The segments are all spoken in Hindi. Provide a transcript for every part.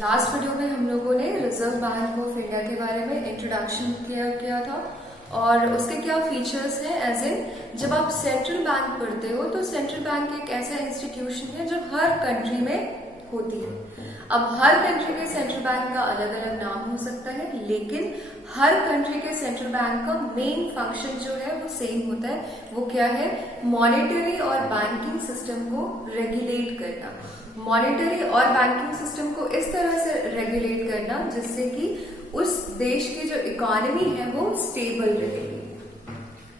लास्ट वीडियो में हम लोगों ने रिजर्व बैंक ऑफ इंडिया के बारे में इंट्रोडक्शन किया था और उसके क्या फीचर्स हैं। एज इन जब आप सेंट्रल बैंक पढ़ते हो तो सेंट्रल बैंक एक ऐसा इंस्टीट्यूशन है जो हर कंट्री में होती है। अब हर कंट्री के सेंट्रल बैंक का अलग अलग नाम हो सकता है, लेकिन हर कंट्री के सेंट्रल बैंक का मेन फंक्शन जो है वो सेम होता है। वो क्या है? मॉनेटरी और बैंकिंग सिस्टम को रेगुलेट करना। मॉनेटरी और बैंकिंग सिस्टम को इस तरह से रेगुलेट करना जिससे कि उस देश की जो इकोनॉमी है वो स्टेबल रहेगी।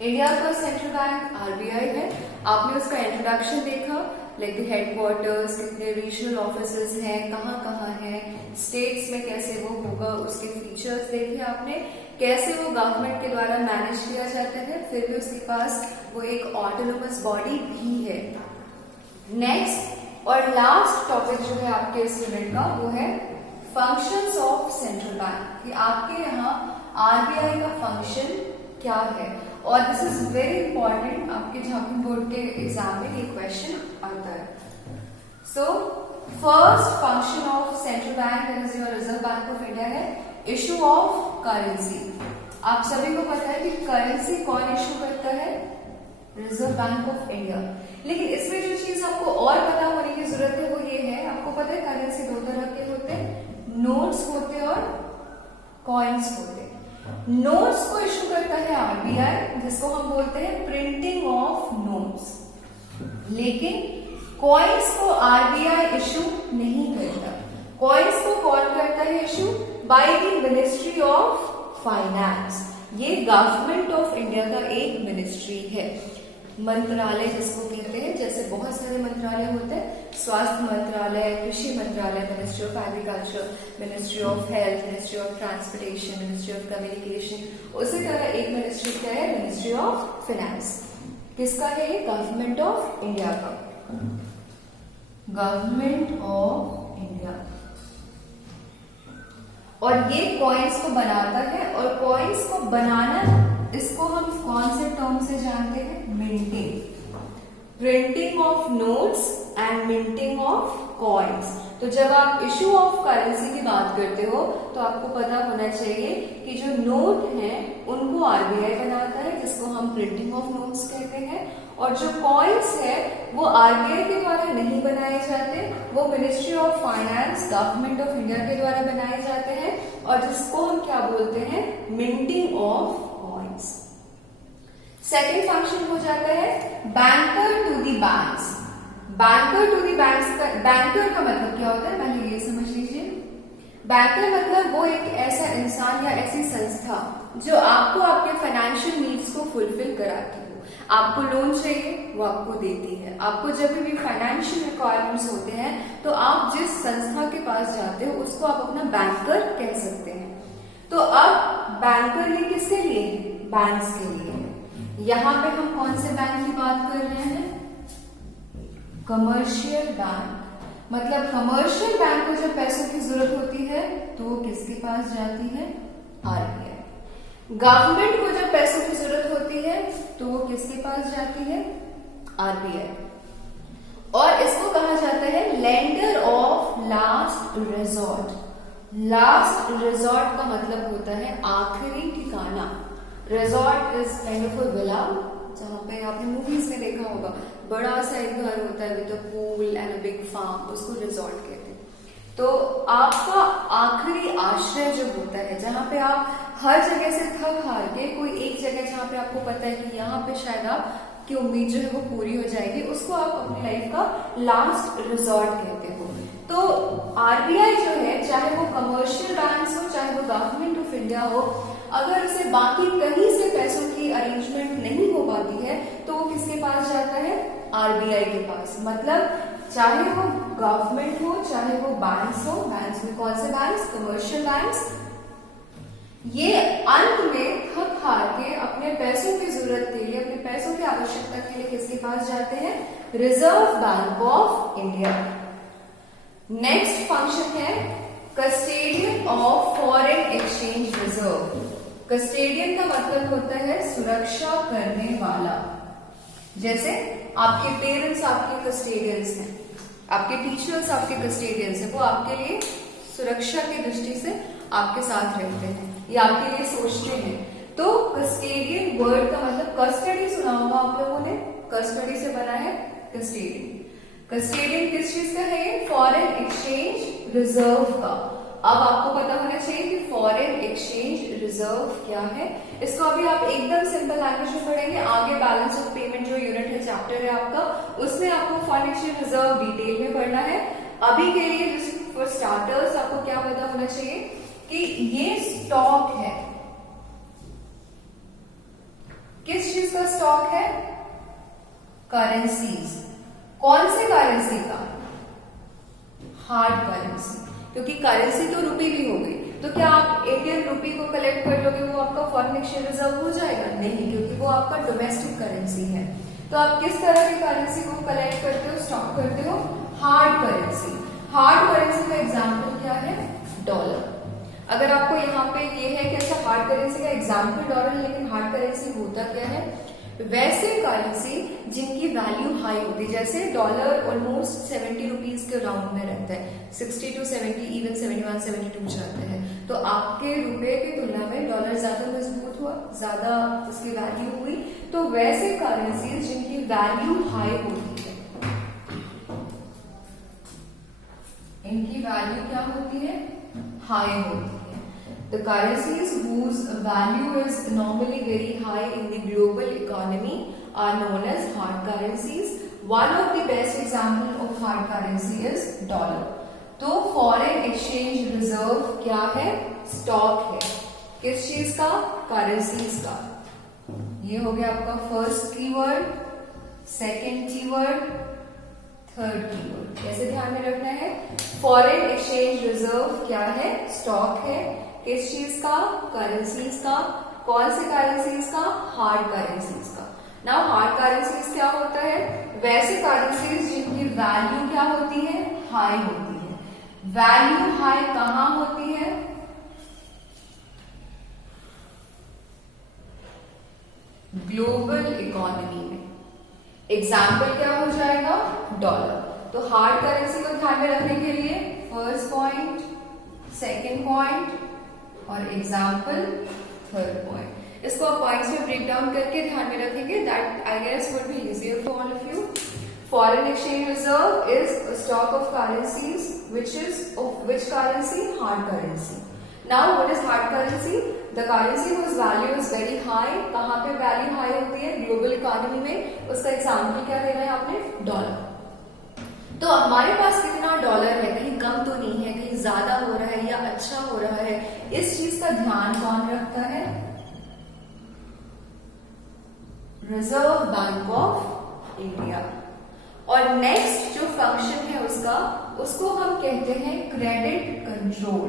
इंडिया का सेंट्रल बैंक आरबीआई है। आपने उसका इंट्रोडक्शन देखा, लाइक द हेडक्वार्टर्स, कितने रीजनल ऑफिसेज हैं, कहाँ कहाँ है, स्टेट्स में कैसे वो होगा, उसके फीचर्स देखे आपने, कैसे वो गवर्नमेंट के द्वारा मैनेज किया जाता है, फिर भी उसके पास वो एक ऑटोनोमस बॉडी भी है। नेक्स्ट और लास्ट टॉपिक जो है आपके इस यूनिट का वो है फंक्शंस ऑफ सेंट्रल बैंक, कि आपके यहाँ आरबीआई का फंक्शन क्या है। और दिस इज वेरी इंपॉर्टेंट, आपके झारखंड बोर्ड के एग्जाम में ये क्वेश्चन आता है। So first function of central bank as your Reserve bank of India है इशू ऑफ करेंसी। आप सभी को पता है कि करेंसी कौन इशू करता है? Reserve bank of India. लेकिन इसमें जो चीज आपको और पता होने की जरूरत है वो ये है, आपको पता है करेंसी दो तरह के होते हैं, नोट्स होते और कॉइन्स होते। नोट्स को इशू करता है आरबीआई, जिसको हम बोलते हैं प्रिंटिंग ऑफ नोट्स, लेकिन कॉइन्स को आरबीआई इशू नहीं करता। कॉइन्स को कौन करता है issue? By the ministry of finance. ये गवर्नमेंट ऑफ इंडिया का एक मिनिस्ट्री है, मंत्रालय जिसको कहते हैं। जैसे बहुत सारे मंत्रालय होते हैं, स्वास्थ्य मंत्रालय, कृषि मंत्रालय, ministry of agriculture, ministry of health, ministry of transportation, ministry of communication. उसी तरह एक मिनिस्ट्री क्या है? Ministry of finance. किसका है ये? गवर्नमेंट ऑफ इंडिया का, गवर्नमेंट ऑफ इंडिया। और ये कॉइन्स को बनाता है, और कॉइन्स को बनाना इसको हम कौन से टर्म से जानते हैं? Minting, printing of notes and minting of coins. तो जब आप इशू ऑफ करेंसी की बात करते हो तो आपको पता होना चाहिए कि जो नोट हैं उनको आरबीआई बनाता है, जिसको हम प्रिंटिंग ऑफ नोट्स कहते हैं। और जो कॉइन्स है वो आरबीआई के द्वारा नहीं बनाए जाते, वो ministry of finance, government of India के द्वारा बनाए जाते हैं, और जिसको हम क्या बोलते हैं? Minting of coins. Second function हो जाता है banker to the banks. Banker to the banks का, बैंकर का मतलब क्या होता है पहले ये समझ लीजिए। बैंकर मतलब वो एक ऐसा इंसान या ऐसी संस्था जो आपको आपके फाइनेंशियल नीड्स को फुलफिल कराती है। आपको लोन चाहिए वो आपको देती है। आपको जब भी फाइनेंशियल रिक्वायरमेंट्स होते हैं तो आप जिस संस्था के पास जाते हो उसको आप अपना बैंकर कह सकते हैं। तो अब बैंकर ये किसके लिए? बैंक्स के लिए। यहाँ पे हम कौन से बैंक की बात कर रहे हैं? Commercial bank. मतलब कमर्शियल बैंक को जब पैसों की जरूरत होती है तो वो किसके पास जाती है? आरबीआई। गवर्नमेंट को जब पैसों की जरूरत होती है तो वो किसके पास जाती है? आरबीआई। और इसको कहा जाता है lender of last resort. Last resort का मतलब होता है आखिरी ठिकाना। Resort is kind of a villa, जहां पे आपने मूवीज में देखा होगा, बड़ा सा एक घर होता है with a pool and a big farm, उसको रिजॉर्ट कहते हैं। तो आपका आखिरी आश्रय जो होता है, जहां पे आप हर जगह से थक हार के कोई एक जगह जहां पे आपको पता है कि यहाँ पे शायद आपकी उम्मीद जो है वो पूरी हो जाएगी, उसको आप अपनी लाइफ का लास्ट रिजॉर्ट कहते हो। तो आरबीआई जो है, चाहे वो कमर्शियल बैंक्स हो, चाहे वो गवर्नमेंट ऑफ इंडिया हो, अगर उसे बाकी कहीं से पैसों की अरेंजमेंट नहीं हो पाती है तो वो किसके पास जाता है? आरबीआई के पास। मतलब चाहे वो गवर्नमेंट हो, चाहे वो बैंक्स हो, बैंक्स में कौन से बैंक्स? Commercial banks. ये अंत में थक हार के अपने पैसों की जरूरत के लिए, अपने पैसों की आवश्यकता के लिए किसके पास जाते हैं? Reserve bank of India. Next function है कस्टेडियन ऑफ फॉरेन एक्सचेंज रिजर्व। कस्टेडियन का मतलब होता है सुरक्षा करने वाला। जैसे आपके पेरेंट्स आपके कस्टेडियंस हैं, आपके टीचर्स आपके कस्टेडियंस हैं, वो आपके लिए सुरक्षा की दृष्टि से आपके साथ रहते हैं, ये आपके लिए सोचते हैं। तो कस्टेडियन वर्ड का मतलब कस्टडी सुना होगा आप लोगों ने, कस्टडी से बना है कस्टेडियन। कस्टेडियन किस चीज का है? फॉरेन एक्सचेंज रिजर्व का। अब आपको पता होना चाहिए कि फॉरेन एक्सचेंज रिजर्व क्या है। इसको अभी आप एकदम सिंपल लैंग्वेज में पढ़ेंगे, आगे बैलेंस ऑफ पेमेंट जो यूनिट है, चैप्टर है आपका, उसमें आपको फॉरेन एक्सचेंज रिजर्व डिटेल में पढ़ना है। अभी के लिए जस्ट फॉर स्टार्टर्स आपको क्या पता होना चाहिए कि ये स्टॉक है। किस चीज का स्टॉक है? करेंसीज। कौन से करेंसी का? हार्ड करेंसी, क्योंकि करेंसी तो रुपी भी हो गई। तो क्या आप इंडियन रुपी को कलेक्ट कर लोगे, वो आपका फॉरेन एक्सचेंज रिजर्व हो जाएगा? नहीं, क्योंकि वो आपका डोमेस्टिक करेंसी है। तो आप किस तरह की करेंसी को कलेक्ट करते हो, स्टॉक करते हो? Hard currency. हार्ड करेंसी का एग्जाम्पल क्या है? डॉलर। अगर आपको यहाँ पे ये है कि अच्छा हार्ड करेंसी का एग्जाम्पल डॉलर है, लेकिन हार्ड करेंसी होता क्या है? वैसे करेंसी जिनकी वैल्यू हाई होती है, जैसे डॉलर ऑलमोस्ट 70 रुपीज के राउंड में रहता है, 60 to 70, इवन 71, 72 जाते हैं। तो आपके रुपए की तुलना में डॉलर ज्यादा मजबूत हुआ, ज्यादा उसकी वैल्यू हुई। तो वैसे करेंसी जिनकी वैल्यू हाई होती है, इनकी वैल्यू क्या होती है? हाई होती है। The currencies whose value is normally very high in the global economy are known as hard currencies. One of the best example of hard currency is dollar. तो foreign exchange reserve क्या है? स्टॉक है। किस चीज का? करेंसीज का। ये हो गया आपका first keyword, second keyword, third keyword. कैसे ध्यान में रखना है? फॉरेन एक्सचेंज रिजर्व क्या है? स्टॉक है। किस चीज का? करेंसीज का। कौन से करेंसीज का? हार्ड करेंसीज का। नाउ हार्ड करेंसीज क्या होता है? वैसे करेंसीज जिनकी वैल्यू क्या होती है? हाई होती है। वैल्यू हाई कहां होती है? ग्लोबल इकोनॉमी में। एग्जाम्पल क्या हो जाएगा? डॉलर। तो हार्ड करेंसी को ध्यान में रखने के लिए फर्स्ट पॉइंट, सेकेंड पॉइंट और एग्जाम्पल थर्ड पॉइंट। इसको आप पॉइंट्स में ब्रेक डाउन करके ध्यान में रखेंगे, that I guess would be easier for all of you. Foreign exchange reserve is a stock of currencies which is of which currency? Hard currency. Now what is hard currency? The currency whose value is very high. कहाँ पे वैल्यू हाई होती है? ग्लोबल इकोनॉमी में। उसका एग्जाम्पल क्या देना है आपने? डॉलर। तो हमारे पास कितना डॉलर है? कहीं कम तो नहीं है, कहीं ज्यादा हो रहा है या अच्छा हो रहा है? इस चीज का ध्यान कौन रखता है? Reserve bank of India. और नेक्स्ट जो फंक्शन है उसको हम कहते हैं क्रेडिट कंट्रोल।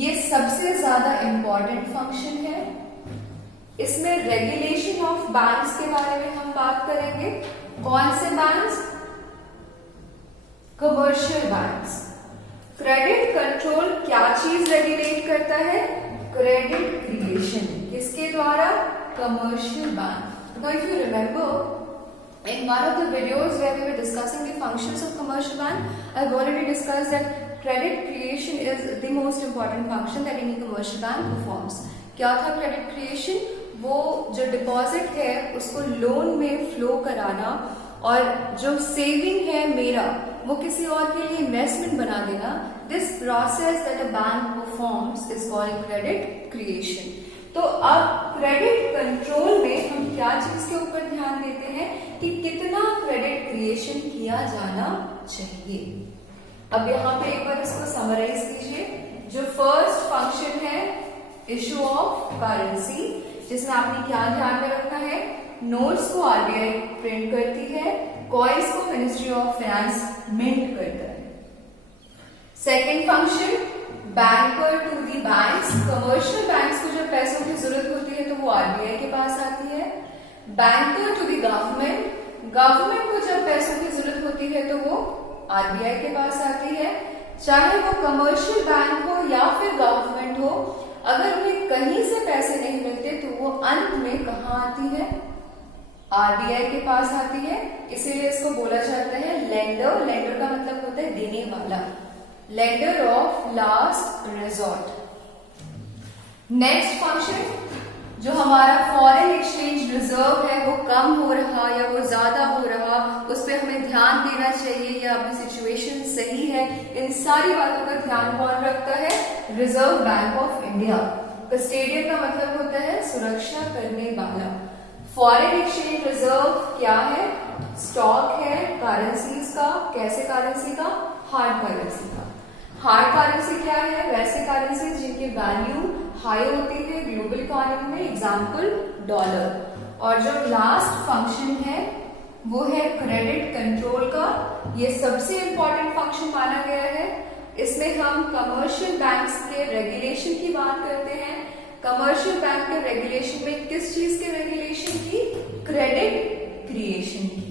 ये सबसे ज्यादा इंपॉर्टेंट फंक्शन है। इसमें रेगुलेशन ऑफ बैंक्स के बारे में हम बात करेंगे। कौन से banks? Commercial banks. Credit control क्या चीज रेगुलेट करता है? Credit creation. किसके द्वारा? Commercial bank. Now if you remember in one of the videos where we were discussing the functions of commercial bank, I've already discussed that credit creation is the most important function that any commercial bank performs. क्या था credit creation? वो जो डिपॉजिट है उसको लोन में फ्लो कराना, और जो सेविंग है मेरा वो किसी और के लिए इन्वेस्टमेंट बना देना। This process that a bank performs is called credit creation. तो अब क्रेडिट कंट्रोल में हम क्या चीज के ऊपर ध्यान देते हैं कि कितना क्रेडिट क्रिएशन किया जाना चाहिए। अब यहाँ पे एक बार इसको समराइज कीजिए। जो फर्स्ट फंक्शन है इशू ऑफ करेंसी, जिसमें आपने क्या ध्यान में रखना है? नोट्स को आरबीआई प्रिंट करती है, कॉइन्स को मिनिस्ट्री ऑफ फाइनेंस मिंट करता है। Second function banker to the banks. Commercial banks को जब पैसों की जरूरत होती है तो वो आरबीआई के पास आती है। Banker to the government. Government को जब पैसों की जरूरत होती है तो वो आरबीआई के पास आती है। चाहे वो कमर्शियल बैंक हो या फिर गवर्नमेंट हो, अगर उन्हें कहीं से पैसे नहीं मिलते तो वो अंत में कहाँ आती है? आरबीआई के पास आती है। इसीलिए इसको बोला जाता है लेंडर। लेंडर का मतलब होता है देने वाला। Lender of last resort. Next function जो हमारा फॉरेन एक्सचेंज रिजर्व है वो कम हो रहा या वो ज्यादा हो रहा, उस पर हमें ध्यान देना चाहिए या अपनी सिचुएशन सही है, इन सारी बातों का ध्यान कौन रखता है? Reserve bank of India. Custodian का मतलब होता है सुरक्षा करने वाला। फॉरेन एक्सचेंज रिजर्व क्या है? स्टॉक है करेंसीज का। कैसे करेंसी का? हार्ड करेंसी का। हार्ड करेंसी क्या है? वैसे करेंसी जिनकी वैल्यू हाई होती है ग्लोबल इकोनॉमी में, एग्जांपल डॉलर। और जो लास्ट फंक्शन है वो है क्रेडिट कंट्रोल का। ये सबसे इंपॉर्टेंट फंक्शन माना गया है। इसमें हम कमर्शियल बैंक्स के रेगुलेशन की बात करते हैं। कमर्शियल बैंक के रेगुलेशन में किस चीज के रेगुलेशन की? क्रेडिट क्रिएशन की।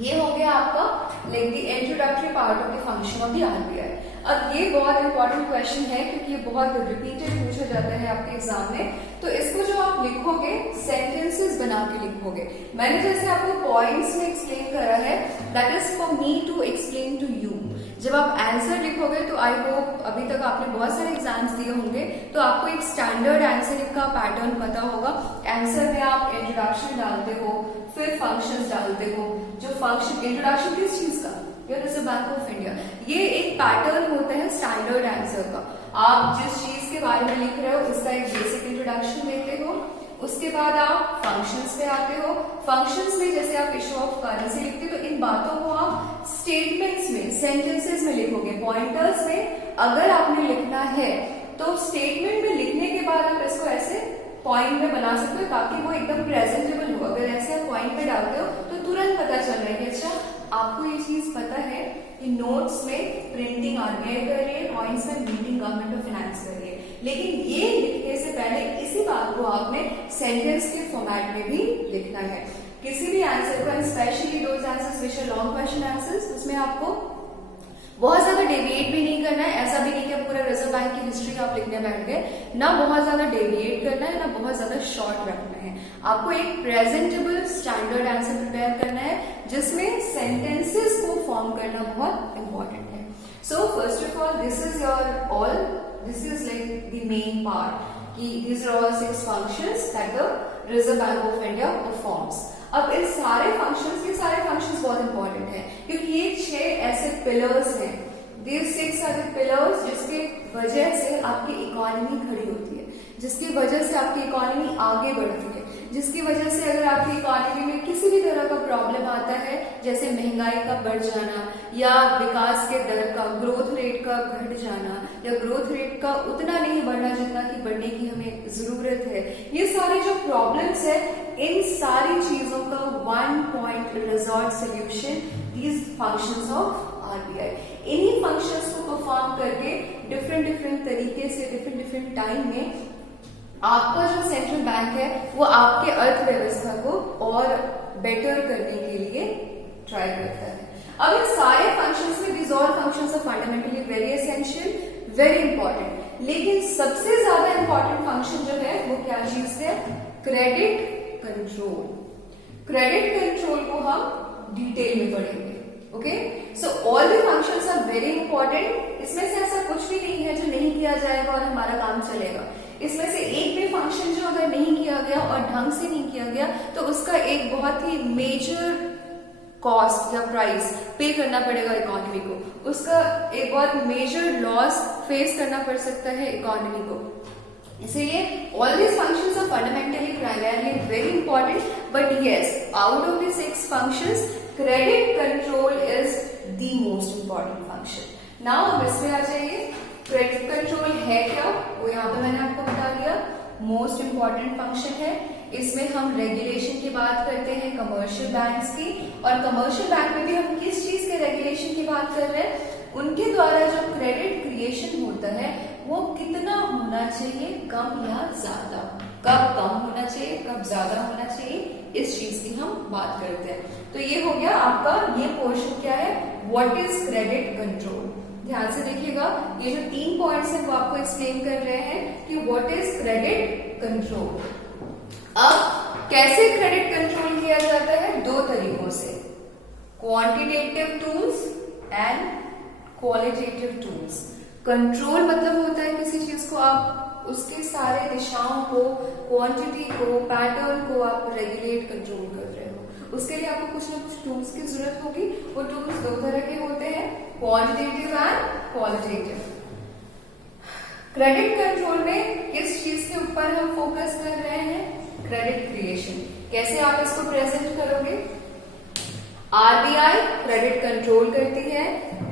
ये हो गया आपका like the introductory part of the function of the RBI. अब ये बहुत इंपॉर्टेंट क्वेश्चन है क्योंकि ये बहुत रिपीटेड पूछा जाता है आपके एग्जाम में। तो इसको जो आप लिखोगे सेंटेंसेस बना के लिखोगे। मैंने जैसे आपको पॉइंट्स में एक्सप्लेन करा है, that is for me to explain to you. जब आप आंसर लिखोगे तो आई होप अभी तक आपने बहुत सारे एग्जाम्स दिए होंगे तो आपको एक स्टैंडर्ड आंसरिंग का पैटर्न पता होगा। आंसर में आप इंट्रोडक्शन डालते हो, फिर फंक्शंस डालते हो। जो फंक्शन इंट्रोडक्शन किस चीज का? Reserve bank of India. ये एक पैटर्न होता है स्टैंडर्ड आंसर का। आप जिस चीज के बारे में लिख रहे हो उसका एक बेसिक इंट्रोडक्शन देते हो, उसके बाद आप फंक्शंस पे आते हो। फंक्शंस में जैसे आप इशू ऑफ करेंसी लिखते हो तो इन बातों को आप स्टेटमेंट्स में, सेंटेंसेस में लिखोगे। पॉइंटर्स में अगर आपने लिखना है तो स्टेटमेंट में लिखने के बाद आप इसको ऐसे पॉइंट में बना सकते हो ताकि वो एकदम प्रेजेंटेबल हो। अगर ऐसे आप पॉइंट में डालते हो तो तुरंत पता चल रहा है कि अच्छा आपको ये चीज पता है कि नोट्स में प्रिंटिंग आरबीआई कर रही है, पॉइंट्स में मीटिंग गवर्नमेंट ऑफ फाइनेंस कर रही है। लेकिन ये लिखने से पहले इसी बात को आपने सेंटेंस के फॉर्मेट में भी लिखना है। किसी भी आंसर को, specially those answers which are long question answers, उसमें आपको बहुत ज्यादा डेविएट भी नहीं करना है। ऐसा भी नहीं कि पूरा रिजर्व बैंक की हिस्ट्री आप लिखने बैठ गए, ना बहुत ज्यादा डेविएट करना है, ना बहुत ज्यादा शॉर्ट रखना है। आपको एक प्रेजेंटेबल स्टैंडर्ड आंसर प्रिपेयर करना है जिसमें सेंटेंसेस को फॉर्म करना बहुत इंपॉर्टेंट है। So first of all this is like the main part कि these are all 6 functions that the Reserve Bank of India performs। अब इन सारे फंक्शंस, ये सारे फंक्शंस बहुत इंपॉर्टेंट हैं क्योंकि ये 6 ऐसे पिलर्स हैं। These 6 are the pillars जिसके वजह से आपकी इकोनॉमी खड़ी होती है, जिसकी वजह से आपकी इकोनॉमी आगे बढ़ती है, जिसकी वजह से अगर आपकी इकोनॉमी में किसी भी तरह का प्रॉब्लम आता है, जैसे महंगाई का बढ़ जाना या विकास के दर का, ग्रोथ रेट का घट जाना या ग्रोथ रेट का उतना नहीं बढ़ना जितना कि बढ़ने की हमें जरूरत है, ये सारे जो प्रॉब्लम्स है, इन सारी चीजों का one point resort solution these functions of RBI. इन्हीं फंक्शंस को परफॉर्म करके डिफरेंट तरीके से डिफरेंट टाइम में आपका जो सेंट्रल बैंक है वो आपके अर्थव्यवस्था को और बेटर करने के लिए ट्राई करता है। अब इन सारे फंक्शंस में these all functions are fundamentally very essential, very important। लेकिन सबसे ज्यादा इंपॉर्टेंट फंक्शन जो है वो क्या चीज है? Credit control. क्रेडिट कंट्रोल को हम डिटेल में पढ़ेंगे। Okay, so all the functions are very important. इसमें से ऐसा कुछ भी नहीं है जो नहीं किया जाएगा और हमारा काम चलेगा। इसमें से एक भी फंक्शन जो अगर नहीं किया गया और ढंग से नहीं किया गया तो उसका एक बहुत ही मेजर कॉस्ट या प्राइस पे करना पड़ेगा इकोनॉमी को, उसका एक बहुत मेजर लॉस फेस करना पड़ सकता है इकोनॉमी को। इसीलिए all these functions are fundamentally primarily very important, but yes out of the 6 functions credit control is the most important function. Now अब इसमें आ जाइए, क्रेडिट कंट्रोल है क्या? वो यहाँ पे मैंने आपको बता दिया, मोस्ट इंपॉर्टेंट फंक्शन है। इसमें हम रेगुलेशन की बात करते हैं कमर्शियल बैंक्स की, और कमर्शियल बैंक में भी हम किस चीज के रेगुलेशन की बात कर रहे हैं? उनके द्वारा जो क्रेडिट क्रिएशन होता है वो कितना होना चाहिए, कम या ज्यादा, कब कम होना चाहिए, कब ज्यादा होना चाहिए, इस चीज की हम बात करते हैं। तो ये हो गया आपका, ये पोर्शन क्या है? What is credit control. ध्यान से देखिएगा, ये जो 3 पॉइंट्स हैं वो आपको एक्सप्लेन कर रहे हैं कि व्हाट इज क्रेडिट कंट्रोल। अब कैसे क्रेडिट कंट्रोल किया जाता है? 2 तरीकों से, quantitative tools and qualitative tools. Control मतलब होता है किसी चीज को आप उसके सारे दिशाओं को, क्वांटिटी को, पैटर्न को आप रेगुलेट कंट्रोल कर रहे हो। उसके लिए आपको कुछ ना कुछ टूल्स की जरूरत होगी। वो टूल्स दो तरह के होते हैं, quantitative and qualitative. Credit control में किस चीज के ऊपर हम फोकस कर रहे हैं? Credit creation. कैसे आप इसको प्रेजेंट करोगे? आरबीआई क्रेडिट कंट्रोल करती है,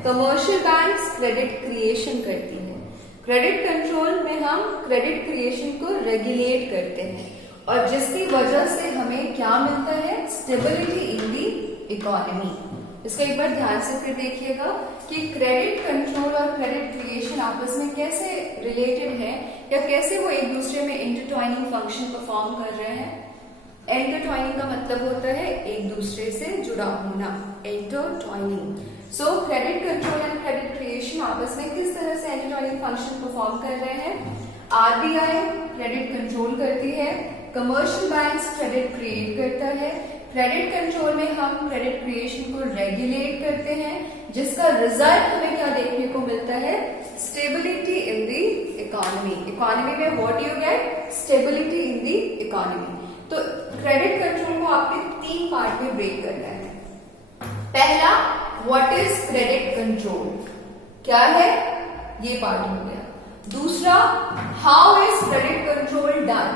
कमर्शियल बैंक्स क्रेडिट क्रिएशन करती है। क्रेडिट कंट्रोल में हम क्रेडिट क्रिएशन को रेगुलेट करते हैं और जिसकी वजह से हमें क्या मिलता है? Stability in the economy. इसको एक बार ध्यान से फिर देखिएगा कि क्रेडिट कंट्रोल और क्रेडिट क्रिएशन आपस में कैसे रिलेटेड है या कैसे वो एक दूसरे में इंटरट्वाइनिंग फंक्शन परफॉर्म कर रहे हैं। इंटरट्वाइनिंग का मतलब होता है एक दूसरे से जुड़ा होना, intertwining. So credit control and credit creation आपस में किस तरह से इंटरट्वाइनिंग फंक्शन परफॉर्म कर रहे हैं? आरबीआई क्रेडिट कंट्रोल करती है, कमर्शियल बैंक्स क्रेडिट क्रिएट करता है। क्रेडिट कंट्रोल में हम क्रेडिट क्रिएशन को रेगुलेट करते हैं, जिसका रिजल्ट हमें क्या देखने को मिलता है? Stability in the economy. Economy में what you get? Stability in the economy. तो क्रेडिट कंट्रोल को आपने 3 पार्ट में ब्रेक करना है। पहला, व्हाट इज क्रेडिट कंट्रोल, क्या है? ये पार्ट हो गया। दूसरा, how is credit control done,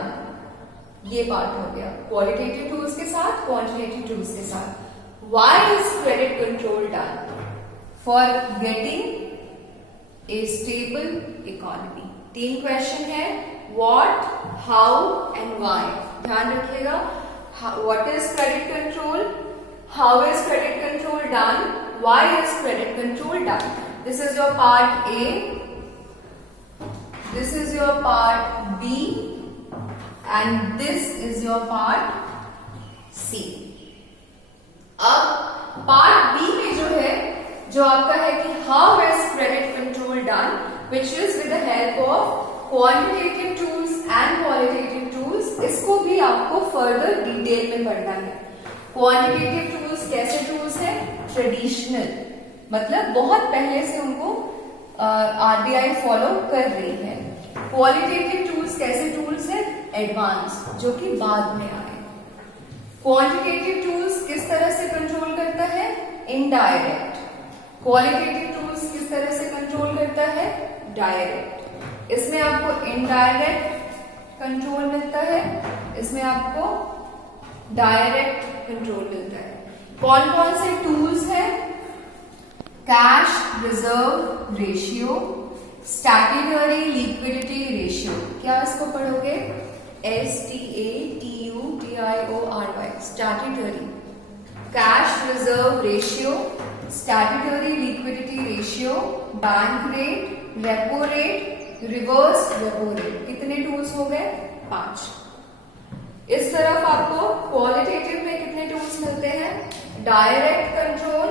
ये पार्ट हो गया क्वालिटेटिव टूल्स के साथ, क्वांटिटेटिव टूल्स के साथ। Why is credit control done? For getting a stable economy. 3 question है, व्हाट, हाउ एंड व्हाई। ध्यान रखिएगा, what is credit control, how is credit control done, why is credit control done. This is your part A, this is your part B and this is your part C. अब पार्ट बी में जो है, जो आपका है कि how is credit control done, which is with the help of quantitative tools and qualitative tools, इसको भी आपको फर्दर डिटेल में पढ़ना है। क्वांटिटेटिव टूल्स कैसे टूल्स है? ट्रेडिशनल, मतलब बहुत पहले से उनको आरबीआई फॉलो कर रही है। क्वालिटेटिव टूल्स कैसे टूल्स है? एडवांस, जो कि बाद में आए। क्वांटिटेटिव टूल्स किस तरह से कंट्रोल करता है? इनडायरेक्ट। क्वालिटेटिव टूल्स किस तरह से कंट्रोल करता है? डायरेक्ट। इसमें आपको इनडायरेक्ट कंट्रोल मिलता है, इसमें आपको डायरेक्ट कंट्रोल मिलता है। कौन कौन से टूल्स हैं? Cash reserve ratio, statutory liquidity ratio. क्या इसको पढ़ोगे? STATUTIORY, statutory. Cash reserve ratio, statutory liquidity ratio, bank rate, repo rate, reverse repo rate. कितने टूल्स हो गए? 5। इस तरफ आपको क्वालिटेटिव में कितने टूल्स मिलते हैं? Direct control,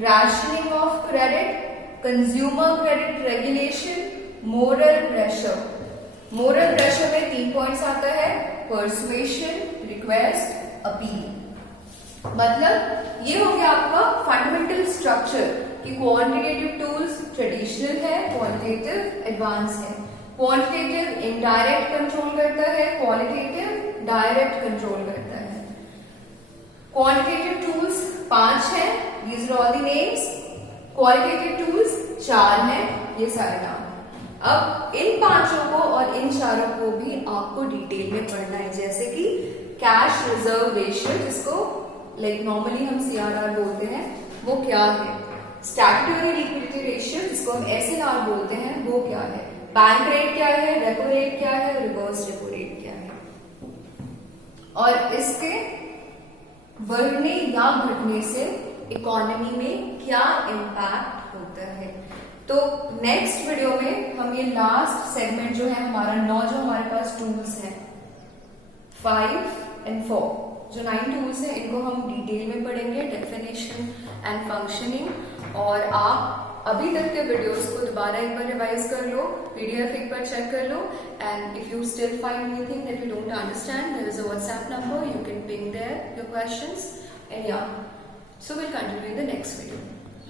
rationing of credit, consumer credit regulation, moral pressure. Moral pressure में 3 पॉइंट्स आता है, परसुएशन, रिक्वेस्ट, अपील। मतलब ये हो गया आपका फंडामेंटल स्ट्रक्चर कि क्वांटिटेटिव टूल्स ट्रेडिशनल है, क्वालिटेटिव एडवांस है। क्वांटिटेटिव इनडायरेक्ट कंट्रोल करता है, क्वालिटेटिव डायरेक्ट कंट्रोल करता है। क्वांटिटेटिव टूल्स 5 हैं, these are all the names। Qualitative tools 4 हैं, ये सारे नाम। अब इन 5 को और इन 4 को भी आपको डिटेल में पढ़ना है, जैसे कि कैश रिजर्व रेशियो, जिसको लाइक नॉर्मली हम CRR बोलते हैं, वो क्या है? स्टैट्यूटरी लिक्विडिटी रेशियो, जिसको हम SLR बोलते हैं, वो क्या है? बैंक रेट क्या है? रेपो रेट क्या है? रिवर्स रेपो रेट क्या है? और इसके बढ़ने या घटने से इकोनॉमी में क्या इम्पैक्ट होता है। तो नेक्स्ट वीडियो में हम ये लास्ट सेगमेंट जो है हमारा 9 जो हमारे पास टूल्स हैं 5 and 4, जो 9 टूल्स हैं, इनको हम डिटेल में पढ़ेंगे, डेफिनेशन एंड फंक्शनिंग। और आप अभी तक के वीडियोस को दोबारा एक बार रिवाइज कर लो, PDF एक बार चेक कर लो, and if you still find anything that you don't understand, there is a WhatsApp number, you can ping there your questions, and yeah, so we'll continue in the next video.